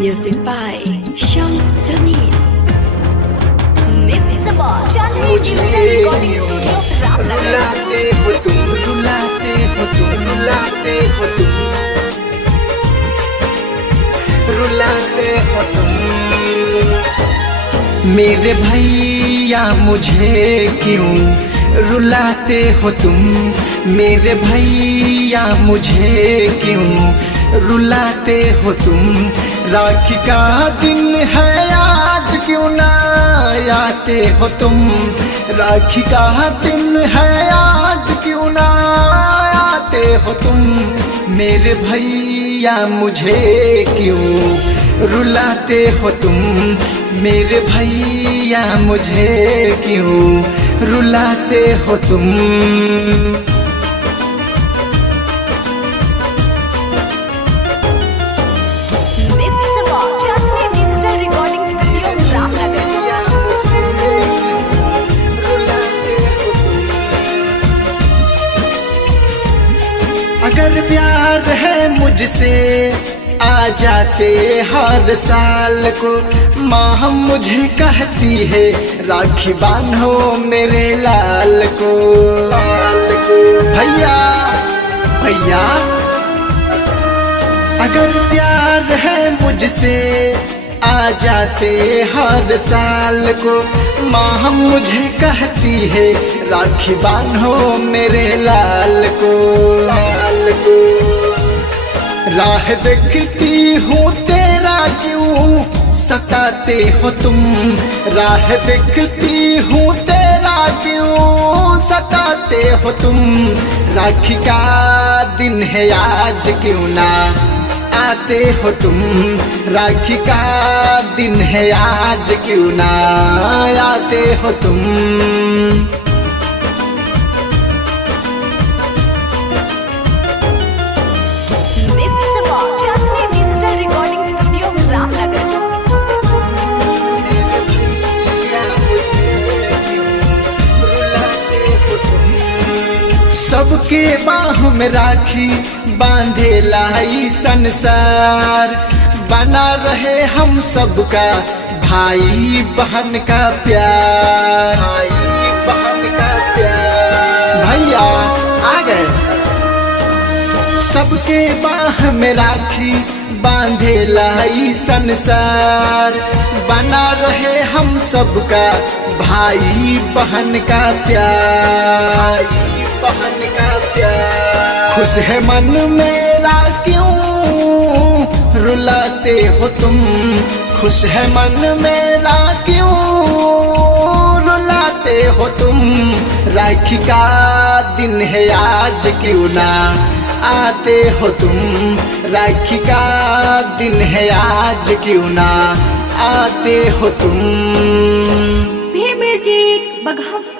Music by Shams Jamil. Mix by Chandni मुझे Digital Recording Studio, Ramnagar. रुलाते हो तुम, रुलाते हो तुम, रुलाते हो तुम, रुलाते हो तुम। मेरे भैया मुझे क्यों रुलाते हो तुम, मेरे भैया मुझे क्यों रुलाते हो तुम। राखी का दिन है आज क्यों ना आते हो तुम, राखी का दिन है आज क्यों ना आते हो तुम। मेरे भैया मुझे क्यों रुलाते हो तुम, मेरे भैया मुझे क्यों रुलाते हो तुम। Mix by Chandni Digital Recording Studio, Ramnagar. भैया मुझे रुलाते हो तुम। अगर प्यार है मुझसे आ जाते हर साल को, माँ मुझे कहती है राखी बांधो मेरे लाल को, लाल को। भैया भैया अगर प्यार है मुझसे आ जाते हर साल को, माँ मुझे कहती है राखी बांधो मेरे लाल को, लाल को। राह देखती हूँ तेरा क्यों सताते हो तुम, राह देखती हूँ तेरा क्यों सताते हो तुम। राखी का दिन है आज क्यों ना आते हो तुम, राखी का दिन है आज क्यों ना आते हो तुम। Mix by Chandni Digital Recording Studio, Ramnagar. मेरे भैया मुझे क्यों रुलाते हो तुम। सबके बाह में राखी बांधे लाई संसार, बना रहे हम सबका भाई बहन का प्यार, भाई बहन का प्यार। भैया आ गए। सबके बाह में राखी बांधे लाई संसार, बना रहे हम सबका भाई बहन का प्यार, बहन का प्यार। खुश है मन मेरा क्यों रुलाते हो तुम, खुश है मन मेरा क्यों रुलाते हो तुम। राखी का दिन है आज क्यों ना आते हो तुम, राखी का दिन है आज क्यों ना आते हो तुम। Music, Baghav.